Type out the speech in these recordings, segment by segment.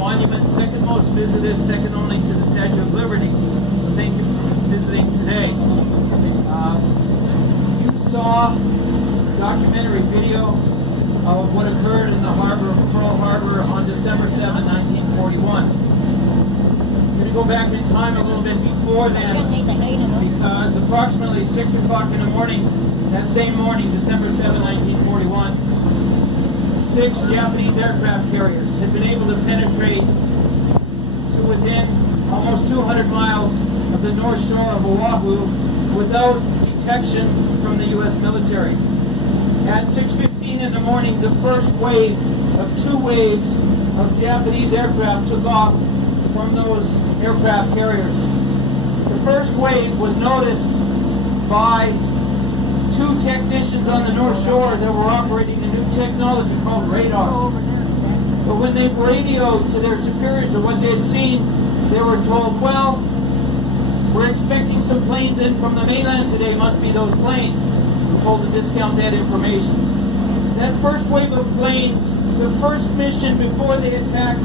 monument, second most visited, second only to the Statue of Liberty. So thank you for visiting today. You saw a documentary video of what occurred in the harbor of Pearl Harbor on December 7, 1941. I'm going to go back in time a little bit before then, because approximately 6 o'clock in the morning, that same morning, December 7, 1941, 6 Japanese aircraft carriers had been able to penetrate to within almost 200 miles of the north shore of Oahu without detection from the U.S. military. At 6:15 in the morning, the first wave of 2 waves of Japanese aircraft took off from those aircraft carriers. The first wave was noticed by 2 technicians on the North Shore that were operating a new technology called radar. But when they radioed to their superiors of what they had seen, they were told, well, we're expecting some planes in from the mainland today, must be those planes. We're told to discount that information. That first wave of planes, their first mission before they attacked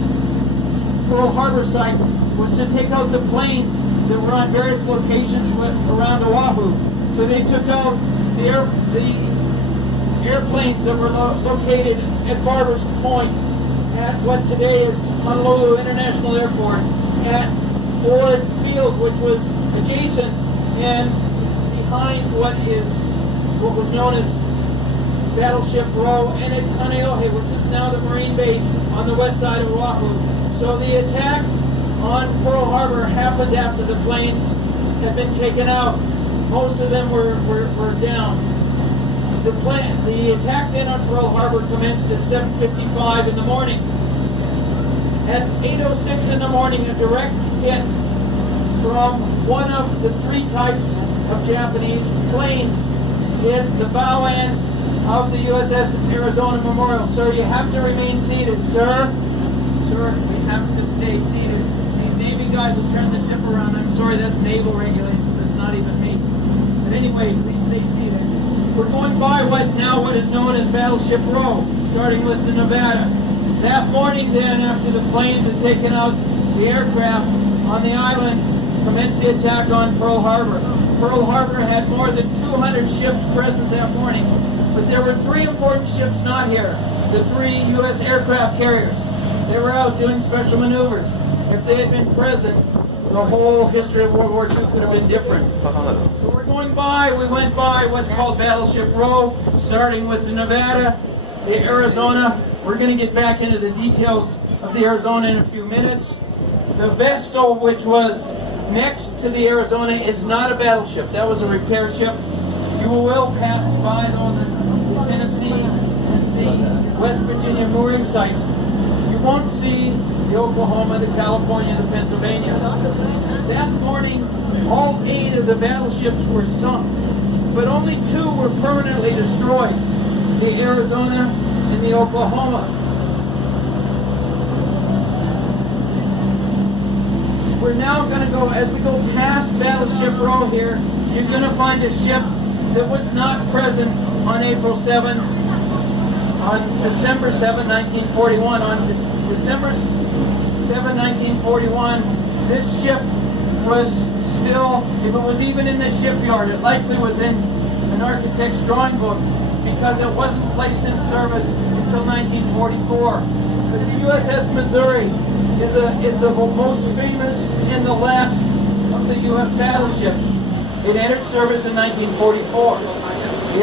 Pearl Harbor sites was to take out the planes that were on various locations around Oahu. So they took out the airplanes that were located at Barbers Point, at what today is Honolulu International Airport, at Ford Field, which was adjacent, and behind what was known as Battleship Row, and at Kaneohe, which is now the Marine base on the west side of Oahu. So the attack on Pearl Harbor happened after the planes had been taken out. Most of them were down. The attack then on Pearl Harbor commenced at 7:55 in the morning. At 8:06 in the morning, a direct hit from one of the 3 types of Japanese planes hit the bow end of the USS Arizona Memorial. Sir, you have to remain seated. Sir, you have to stay seated. These Navy guys will turn the ship around. I'm sorry, that's naval regulations. It's not even me. But anyway, please stay seated. We're going by what is known as Battleship Row, starting with the Nevada. That morning then, after the planes had taken out the aircraft on the island, commenced the attack on Pearl Harbor. Pearl Harbor had more than 200 ships present that morning. But there were 3 important ships not here. The 3 U.S. aircraft carriers. They were out doing special maneuvers. If they had been present, the whole history of World War II could have been different. So we went by what's called Battleship Row, starting with the Nevada, the Arizona. We're going to get back into the details of the Arizona in a few minutes. The Vestal, which was next to the Arizona, is not a battleship. That was a repair ship. You will pass by on the Tennessee and the West Virginia mooring sites. You won't see the Oklahoma, the California, the Pennsylvania. That morning, all 8 of the battleships were sunk, but only 2 were permanently destroyed, the Arizona and the Oklahoma. We're now going to go, as we go past Battleship Row here, you're going to find a ship that was not present on April 7, on December 7, 1941. On December 7, 1941, this ship was still, if it was even in the shipyard, it likely was in an architect's drawing book, because it wasn't placed in service until 1944. But the USS Missouri is the most famous and the last of the U.S. battleships. It entered service in 1944.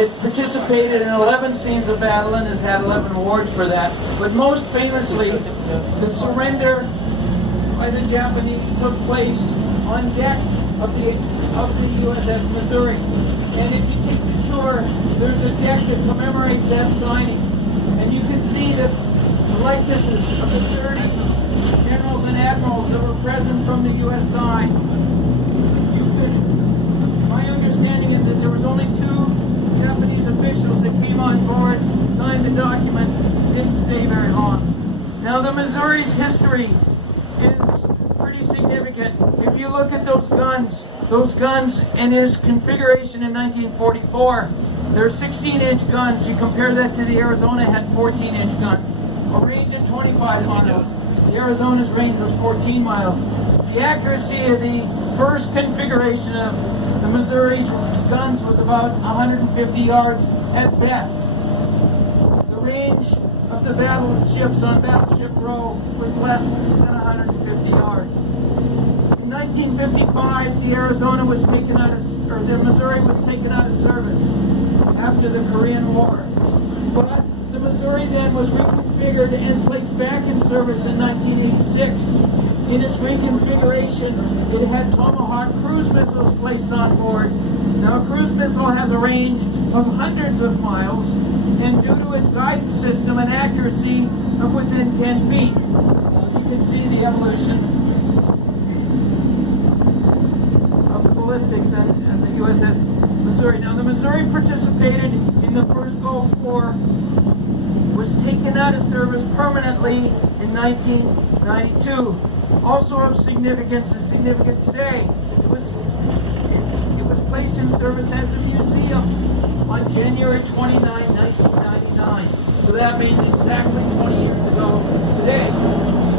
It participated in 11 scenes of battle and has had 11 awards for that. But most famously, the surrender by the Japanese took place on deck of the USS Missouri. And if you take the shore, there's a deck that commemorates that signing. And you can see that the likenesses of the 30 generals and admirals that were present from the U.S. side. My understanding is that there was only 2 Japanese officials that came on board, signed the documents, didn't stay very long. Now the Missouri's history is pretty significant. If you look at those guns and its configuration in 1944, they're 16-inch guns. You compare that to the Arizona had 14-inch guns, a range of 25 miles. The Arizona's range was 14 miles. The accuracy of the first configuration of the Missouri's guns was about 150 yards at best. The range of the battleships on Battleship Row was less than 150 yards. In 1955, the Arizona was taken out of, or the Missouri was taken out of service after the Korean War. But the Missouri then was reconfigured and placed back in service in 1986. In its reconfiguration, it had Tomahawk cruise missiles placed on board. Now, a cruise missile has a range of hundreds of miles, and due to its guidance system, an accuracy of within 10 feet. You can see the evolution of the ballistics and the USS Missouri. Now, the Missouri participated in the first Gulf War, was taken out of service permanently in 1992. Also of significance is significant today. It was placed in service as a museum on January 29, 1999. So that means exactly 20 years ago today,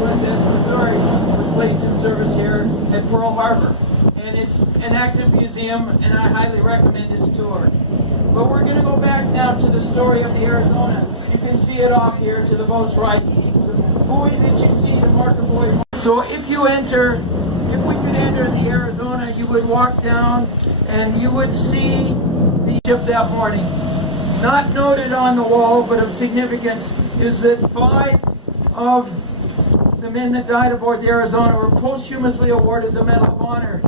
USS Missouri was placed in service here at Pearl Harbor. And it's an active museum, and I highly recommend its tour. But we're going to go back now to the story of the Arizona. You can see it off here to the boat's right. The buoy that you see, the marker buoy. So if we could enter the Arizona, you would walk down and you would see the ship that morning. Not noted on the wall, but of significance, is that 5 of the men that died aboard the Arizona were posthumously awarded the Medal of Honor.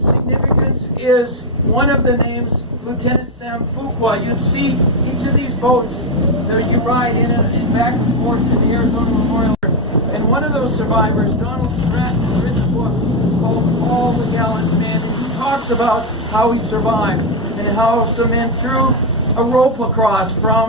Significance is one of the names, Lieutenant Sam Fuqua. You'd see each of these boats that you ride in and back and forth to the Arizona Memorial. And one of those survivors, Donald Stratton, has written a book called Paul the Gallant Man. And he talks about how he survived and how some men threw a rope across from